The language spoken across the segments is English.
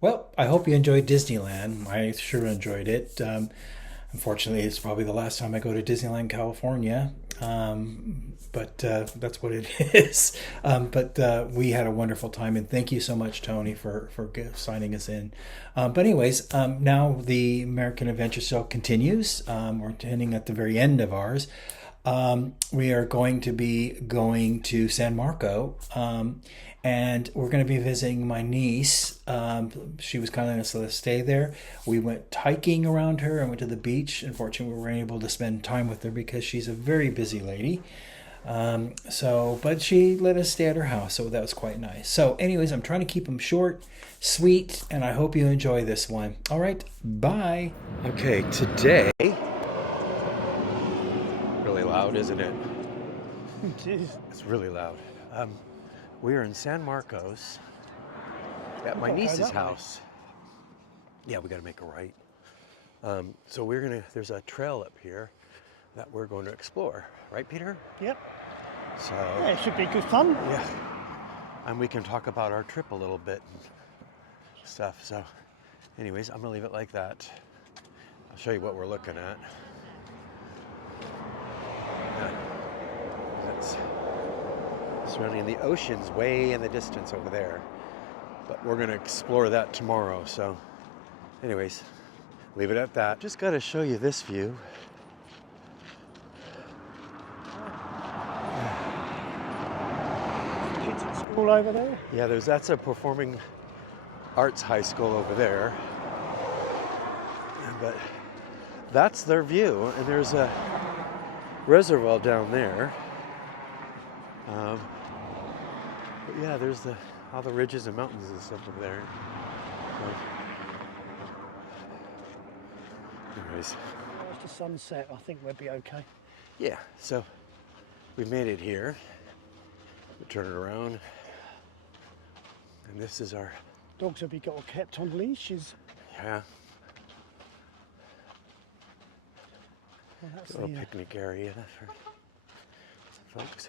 Well, I hope you enjoyed Disneyland. I sure enjoyed it. Unfortunately, it's probably the last time I go to Disneyland, California. But that's what it is. But we had a wonderful time, and thank you so much, Tony, for signing us in. But anyways, now the American Adventure Show continues. We're ending at the very end of ours. We are going to be going to San Marco, and we're going to be visiting my niece. She was kind enough to stay there. We went hiking around her and went to the beach. Unfortunately, we weren't able to spend time with her because she's a very busy lady. But she let us stay at her house, so that was quite nice. So, anyways, I'm trying to keep them short, sweet, and I hope you enjoy this one. All right, bye. Okay, today. Really loud, isn't it? Jeez. It's really loud. We are in San Marcos at my niece's house. Yeah, we got to make a right. So there's a trail up here that we're going to explore. Right, Peter? Yep. So, Yeah, it should be good fun. yeah. And we can talk about our trip a little bit and stuff. So, anyways, I'm going to leave it like that. I'll show you what we're looking at. That's surrounding the ocean's way in the distance over there. But we're going to explore that tomorrow. So, anyways, leave it at that. Just got to show you this view. Kids at school over there. Yeah, that's a performing arts high school over there. But that's their view, and there's a reservoir down there. But yeah, there's all the ridges and mountains and stuff over there. Anyways, Once the sunset, I think we'll be okay. yeah, so we made it here. We turn it around, and this is our, Dogs have got kept on leashes. yeah, Well, that's little the, picnic area for folks.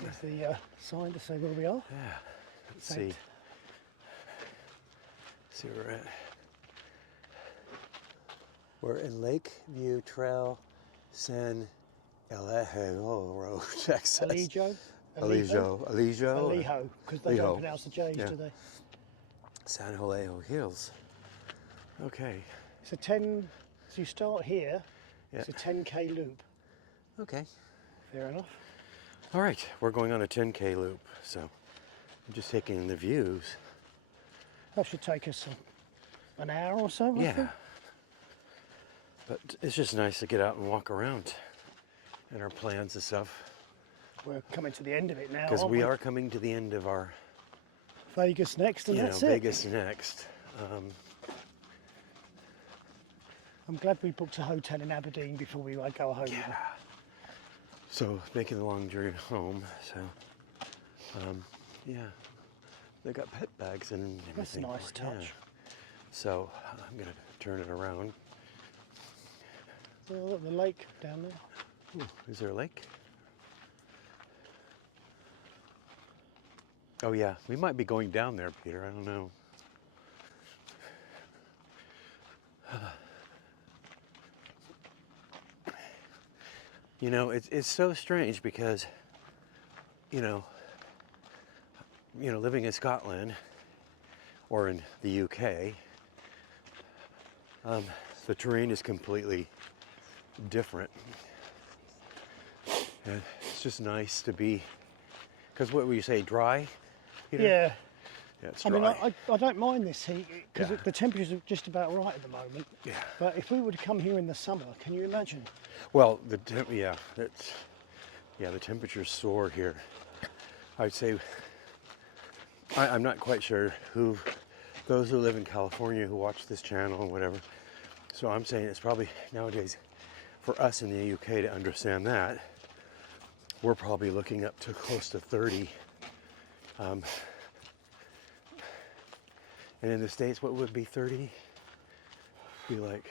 there's the sign to say where we are. Yeah, let's see. Thanks. See where we're at. We're in Lakeview Trail, San Alejo Road, Texas. Alijo. Alijo, because they Alijo. don't pronounce the J's, Yeah. do they? San Alejo Hills. Okay. It's a 10, so you start here, Yeah. it's a 10k loop. Okay. Fair enough. All right, we're going on a 10K loop, so I'm just taking in the views. That should take us an hour or so, I Yeah. think. But it's just nice to get out and walk around and our plans and stuff. We're coming to the end of it now, Because aren't we are coming to the end of our, Vegas next, and that's it. Vegas next. I'm glad we booked a hotel in Aberdeen before we go home. Yeah. So making the long journey home. So, yeah, they got pet bags and everything. That's a nice Yeah. touch. So I'm gonna turn it around. Oh, look, the lake down there. Ooh, is there a lake? Oh yeah, we might be going down there, Peter. I don't know. You know, it's so strange because, living in Scotland or in the UK, the terrain is completely different. And it's just nice to be, because what would you say, dry? Peter? Yeah. Yeah, it's I dry. mean, I don't mind this heat because Yeah. the temperatures are just about right at the moment. Yeah. But if we were to come here in the summer, can you imagine? Well, the temperatures soar here. I'd say, I'm not quite sure those who live in California who watch this channel and whatever. So I'm saying it's probably nowadays, for us in the UK to understand that, we're probably looking up to close to 30. And in the States, what would be 30? Be like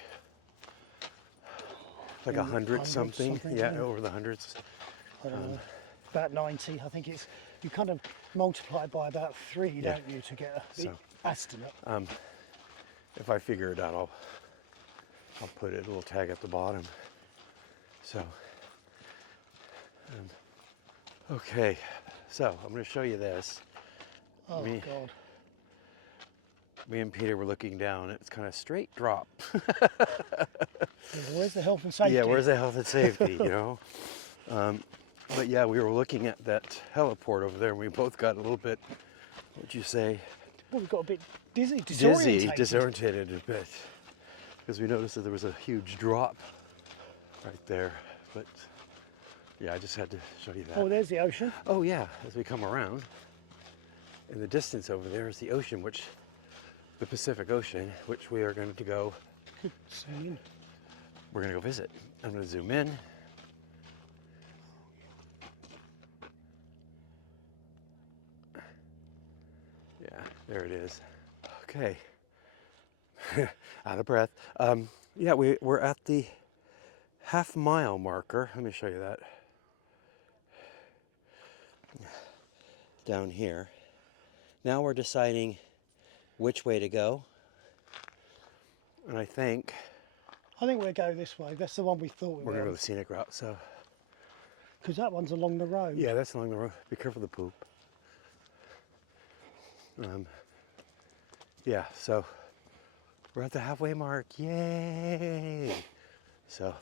100 something. Yeah, over the hundreds. About 90, I think it's, you kind of multiply by about 3, Yeah. don't you, to get a... So Astronaut. If I figure it out, I'll put a little tag at the bottom. So, okay, so I'm going to show you this. Oh, God. Me and Peter were looking down. It's kind of straight drop. Yeah, where's the health and safety? Yeah, where's the health and safety, you know? But yeah, we were looking at that heliport over there, and we both got a little bit, what'd you say? Well, we got a bit dizzy, disorientated a bit. Because we noticed that there was a huge drop right there. But yeah, I just had to show you that. Oh, there's the ocean. Oh yeah, as we come around, in the distance over there is the ocean, the Pacific Ocean, which we are going to go. We're going to go visit. I'm going to zoom in. Yeah, there it is. Okay. Out of breath. Yeah, we're at the half-mile marker. Let me show you that. Down here. Now we're deciding which way to go. And I think we'll go this way. That's the one we thought we were. We're going to go the scenic route, so. Because that one's along the road. Yeah, that's along the road. Be careful of the poop. Yeah, so we're at the halfway mark. Yay! So,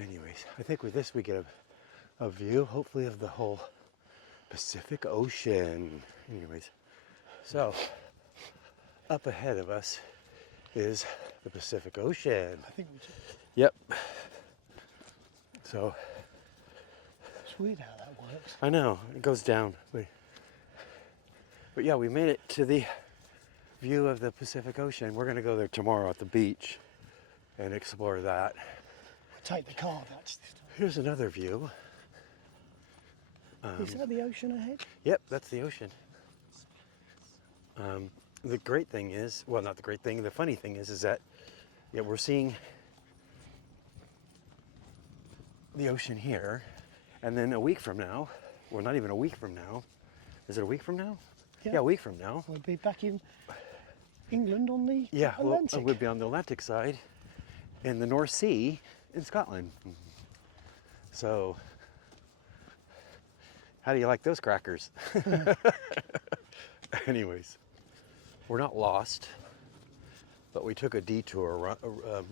anyways, I think with this we get a view, hopefully, of the whole Pacific Ocean. Anyways, so up ahead of us is the Pacific Ocean. I think we should. Yep. So. It's weird how that works. I know, it goes down. But yeah, we made it to the view of the Pacific Ocean. We're going to go there tomorrow at the beach and explore that. We'll take the car, that's this time. Here's another view. Is that the ocean ahead? Yep, that's the ocean. The great thing is, well, not the great thing, the funny thing is that yeah, we're seeing the ocean here, and then a week from now, well, not even a week from now, is it a week from now? Yeah, a week from now. We'll be back in England on the Atlantic. Atlantic. We'll be on the Atlantic side in the North Sea in Scotland. So, how do you like those crackers? Anyways, we're not lost, but we took a detour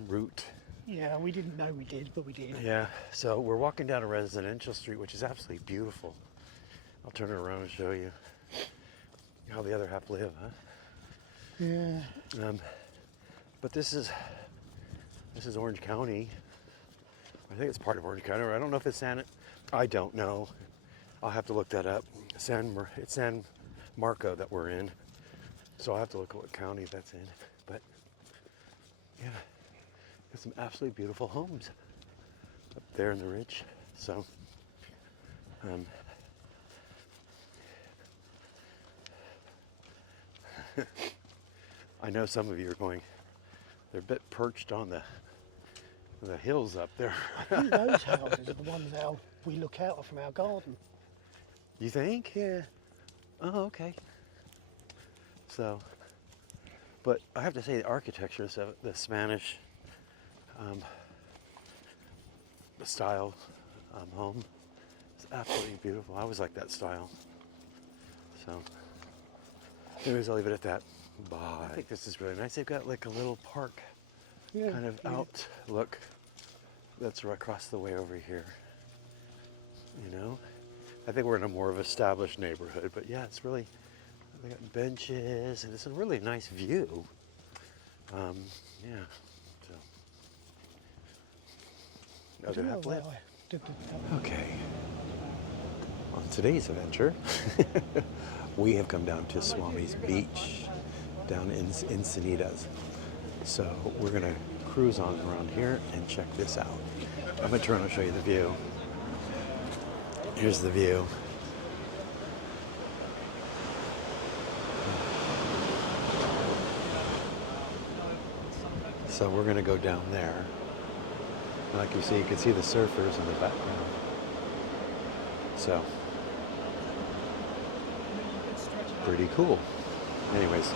route. Yeah, we didn't know we did, but we did. Yeah, so we're walking down a residential street, which is absolutely beautiful. I'll turn it around and show you how the other half live, huh? Yeah. But this is Orange County. I think it's part of Orange County. I don't know if it's I don't know. I'll have to look that up. It's San Marco that we're in. So I'll have to look at what county that's in. But yeah, got some absolutely beautiful homes up there in the ridge. So I know some of you are going, they're a bit perched on the hills up there. I think those houses are the ones that we look out from our garden. You think? Yeah. Oh, okay. So, but I have to say the architecture of the Spanish style home is absolutely beautiful. I always like that style. So, anyways, I'll leave it at that. Bye. I think this is really nice. They've got like a little park kind of outlook that's right across the way over here. You know? I think we're in a more of established neighborhood, but yeah, it's really, they got benches and it's a really nice view. Yeah, so. Other half lit. Okay. On today's adventure, we have come down to Swami's Beach down in Encinitas. So we're gonna cruise on around here and check this out. I'm gonna turn and show you the view. Here's the view. So we're gonna go down there. And like you can see the surfers in the background. So, pretty cool. Anyways,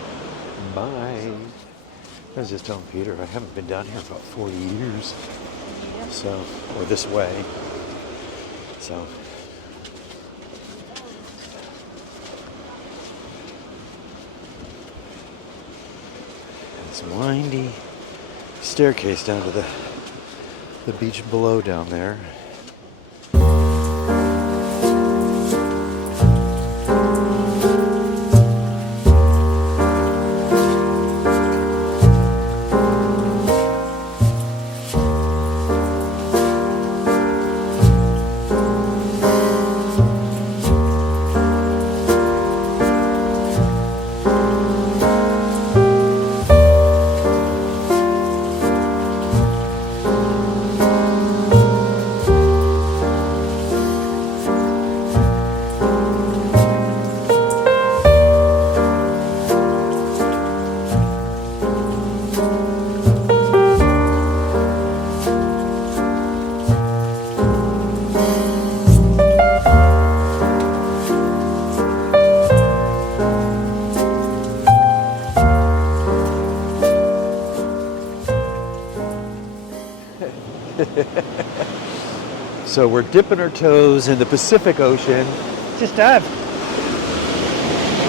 bye. I was just telling Peter I haven't been down here about 40 years. So, or this way. So. It's windy staircase down to the beach below down there. So we're dipping our toes in the Pacific Ocean. Just have.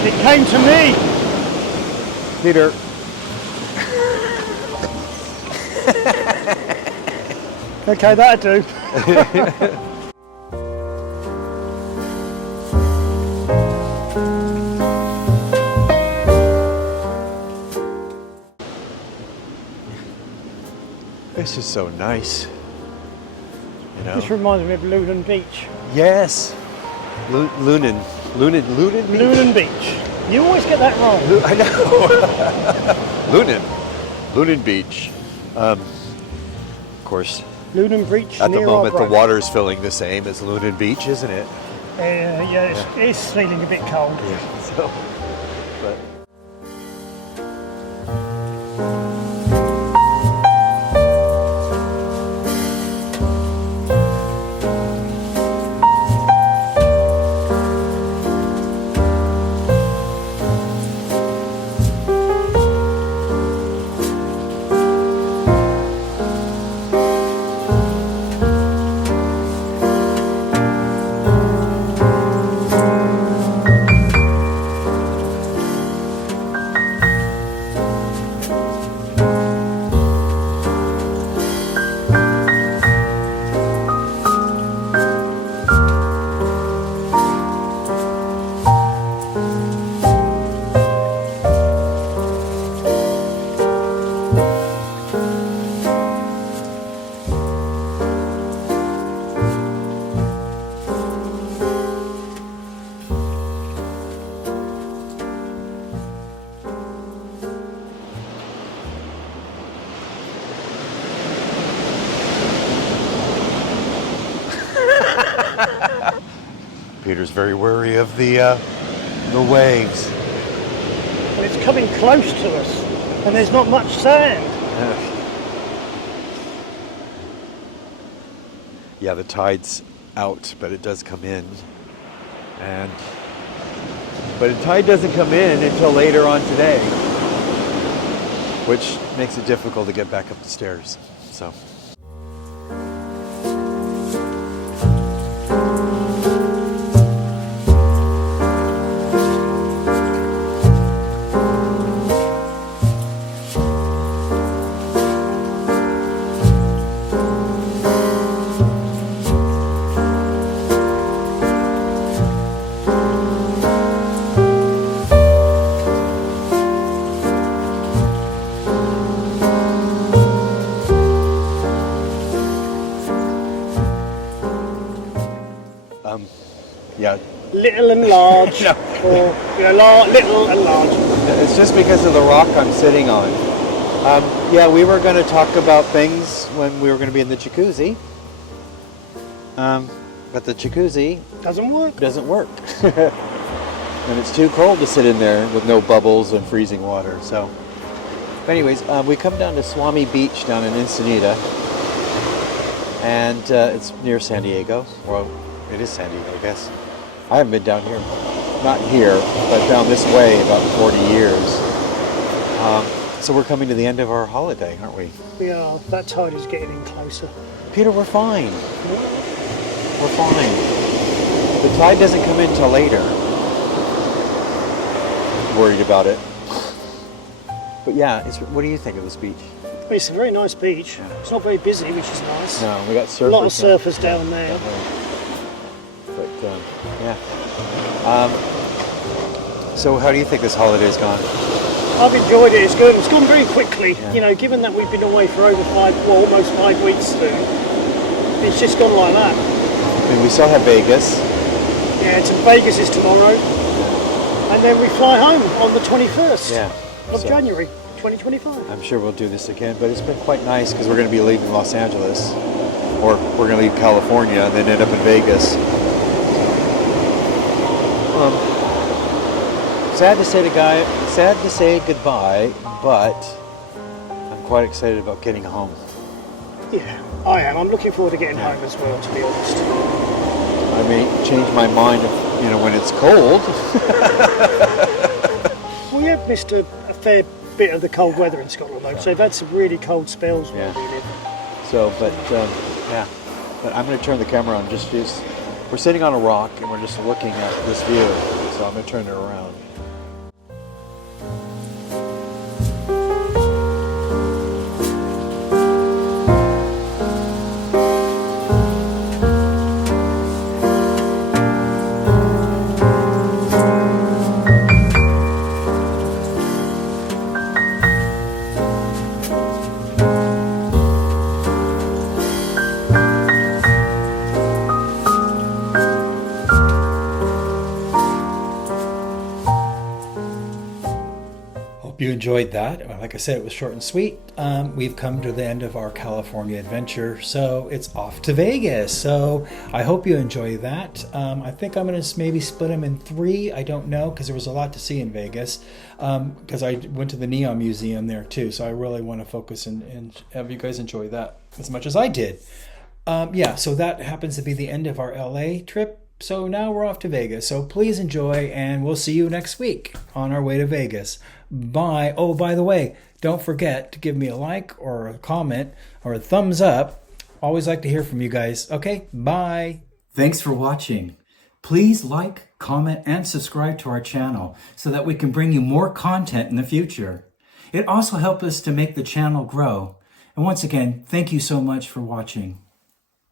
It came to me. Peter. Okay, that'll do. This is so nice. You know? This reminds me of Lunan Beach. Yes. Lunan Beach. You always get that wrong. I know. Lunan Beach. Of course, Lunan Beach. at the near moment the Arbroath. water's feeling the same as Lunan Beach, isn't it? It's feeling a bit cold. Yeah. So, but. Peter's very wary of the waves. And it's coming close to us, and there's not much sand. Yeah, the tide's out, but it does come in. But the tide doesn't come in until later on today, which makes it difficult to get back up the stairs. So. Yeah. Little and large. No. Or, little and large. It's just because of the rock I'm sitting on. Yeah, we were going to talk about things when we were going to be in the jacuzzi. But the jacuzzi Doesn't work. And it's too cold to sit in there with no bubbles and freezing water. So, but anyways, we come down to Swami Beach down in Ensenada. And it's near San Diego. Well, it is San Diego, I guess. I haven't been down here not here, but down this way about 40 years. So we're coming to the end of our holiday, aren't we? We are. That tide is getting in closer. Peter, we're fine. We're fine. The tide doesn't come in till later. Worried about it. But yeah, what do you think of this beach? It's a very nice beach. Yeah. It's not very busy, which is nice. No, we got surfers. A lot of surfers down there. But yeah. So how do you think this holiday's gone? I've enjoyed it. It's good. It's gone very quickly. Yeah. You know, given that we've been away for almost 5 weeks soon, it's just gone like that. I mean, we still have Vegas. Yeah, Vegas is tomorrow, and then we fly home on the 21st of January, 2025. I'm sure we'll do this again, but it's been quite nice because we're going to be leaving Los Angeles, or we're going to leave California and then end up in Vegas. Sad to say goodbye, but I'm quite excited about getting home. Yeah, I am. I'm looking forward to getting home as well, to be honest. I may change my mind if, when it's cold. We have missed a fair bit of the cold weather in Scotland, though, so we've had some really cold spells where we live. So, but I'm going to turn the camera on. We're sitting on a rock and we're just looking at this view, so I'm going to turn it around. You enjoyed that. Like I said, it was short and sweet. We've come to the end of our California adventure, so it's off to Vegas. So I hope you enjoy that. I think I'm going to maybe split them in 3. I don't know, because there was a lot to see in Vegas. Because I went to the Neon Museum there too, so I really want to focus and have you guys enjoy that as much as I did. So that happens to be the end of our LA trip. So now we're off to Vegas. So please enjoy, and we'll see you next week on our way to Vegas. Bye. Oh, by the way, don't forget to give me a like or a comment or a thumbs up. Always like to hear from you guys. Okay, bye. Thanks for watching. Please like, comment, and subscribe to our channel so that we can bring you more content in the future. It also helps us to make the channel grow. And once again, thank you so much for watching.